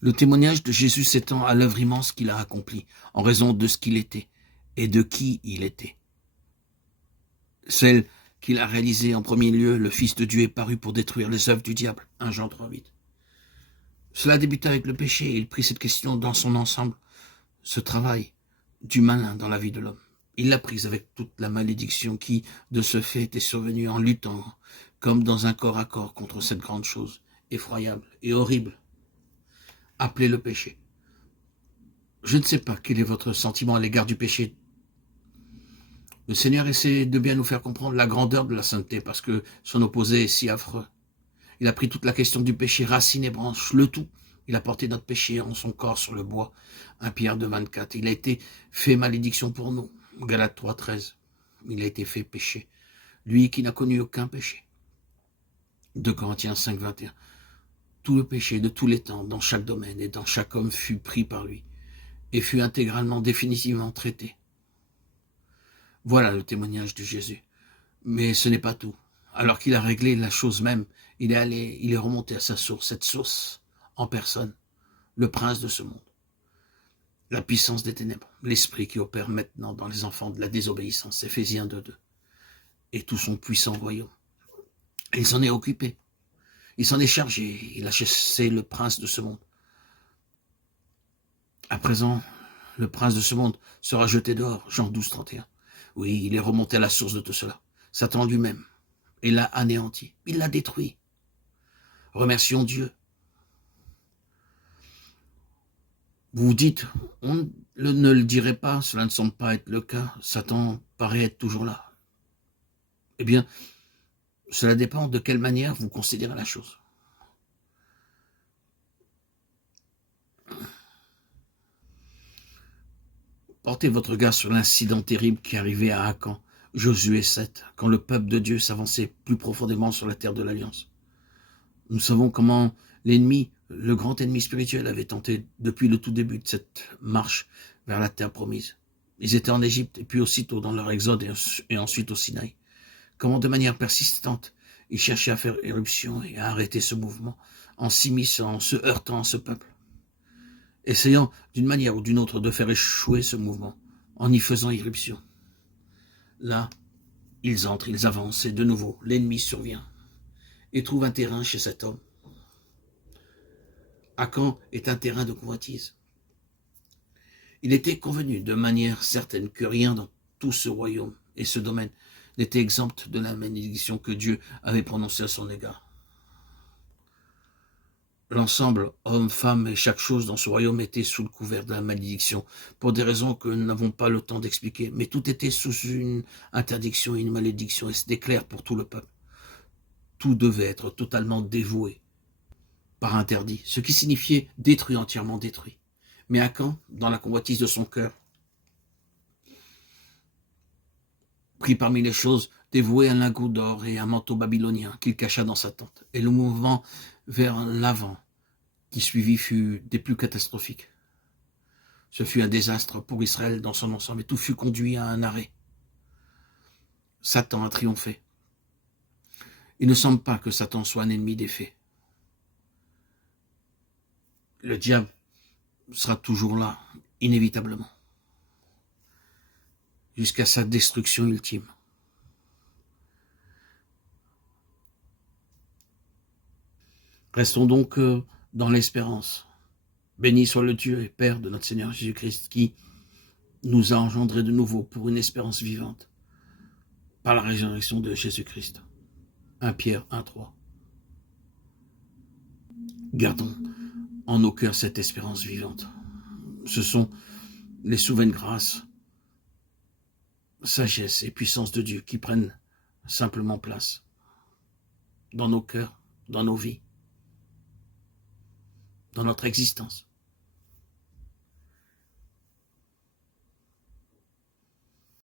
Le témoignage de Jésus s'étend à l'œuvre immense qu'il a accomplie, en raison de ce qu'il était et de qui il était. Celle qu'il a réalisée en premier lieu, le Fils de Dieu est paru pour détruire les œuvres du diable. 1 Jean 3,8. Cela débuta avec le péché et il prit cette question dans son ensemble, ce travail du malin dans la vie de l'homme. Il l'a prise avec toute la malédiction qui, de ce fait, était survenue en luttant, comme dans un corps à corps contre cette grande chose, effroyable et horrible, appelée le péché. Je ne sais pas quel est votre sentiment à l'égard du péché. Le Seigneur essaie de bien nous faire comprendre la grandeur de la sainteté, parce que son opposé est si affreux. Il a pris toute la question du péché, racines et branches, le tout. Il a porté notre péché en son corps sur le bois. 1 Pierre 2,24. Il a été fait malédiction pour nous. Galates 3,13. Il a été fait péché. Lui qui n'a connu aucun péché. 2 Corinthiens 5,21. Tout le péché de tous les temps, dans chaque domaine et dans chaque homme fut pris par lui et fut intégralement, définitivement traité. Voilà le témoignage de Jésus. Mais ce n'est pas tout. Alors qu'il a réglé la chose même, il est remonté à sa source, cette source en personne, le prince de ce monde. La puissance des ténèbres, l'esprit qui opère maintenant dans les enfants de la désobéissance, Éphésiens 2,2, et tout son puissant royaume. Il s'en est occupé, il s'en est chargé, il a chassé le prince de ce monde. À présent, le prince de ce monde sera jeté dehors, Jean 12,31. Oui, il est remonté à la source de tout cela, Satan lui-même. Il l'a anéanti, il l'a détruit. Remercions Dieu. Vous vous dites, on ne le dirait pas, cela ne semble pas être le cas, Satan paraît être toujours là. Eh bien, cela dépend de quelle manière vous considérez la chose. Portez votre regard sur l'incident terrible qui est arrivé à Akan, Josué 7, quand le peuple de Dieu s'avançait plus profondément sur la terre de l'Alliance. Nous savons comment l'ennemi, le grand ennemi spirituel, avait tenté depuis le tout début de cette marche vers la terre promise. Ils étaient en Égypte et puis aussitôt dans leur exode et ensuite au Sinaï. Comment de manière persistante, ils cherchaient à faire éruption et à arrêter ce mouvement en s'immisçant, en se heurtant à ce peuple, essayant d'une manière ou d'une autre de faire échouer ce mouvement en y faisant irruption. Là, ils entrent, ils avancent et de nouveau, l'ennemi survient et trouve un terrain chez cet homme. Akan est un terrain de convoitise. Il était convenu de manière certaine que rien dans tout ce royaume et ce domaine n'était exempt de la malédiction que Dieu avait prononcée à son égard. L'ensemble, hommes, femmes et chaque chose dans ce royaume était sous le couvert de la malédiction, pour des raisons que nous n'avons pas le temps d'expliquer, mais tout était sous une interdiction et une malédiction, et c'était clair pour tout le peuple. Tout devait être totalement dévoué par interdit, ce qui signifiait détruit, entièrement détruit. Mais Akan, dans la convoitise de son cœur, prit parmi les choses, dévoué un lingot d'or et un manteau babylonien qu'il cacha dans sa tente. Et le mouvement vers l'avant qui suivit fut des plus catastrophiques. Ce fut un désastre pour Israël dans son ensemble et tout fut conduit à un arrêt. Satan a triomphé. Il ne semble pas que Satan soit un ennemi des faits. Le diable sera toujours là, inévitablement, jusqu'à sa destruction ultime. Restons donc dans l'espérance. Béni soit le Dieu et Père de notre Seigneur Jésus-Christ qui nous a engendrés de nouveau pour une espérance vivante par la résurrection de Jésus-Christ. 1 Pierre 1,3. Gardons en nos cœurs cette espérance vivante. Ce sont les souveraines grâces, sagesse et puissance de Dieu qui prennent simplement place dans nos cœurs, dans nos vies, dans notre existence.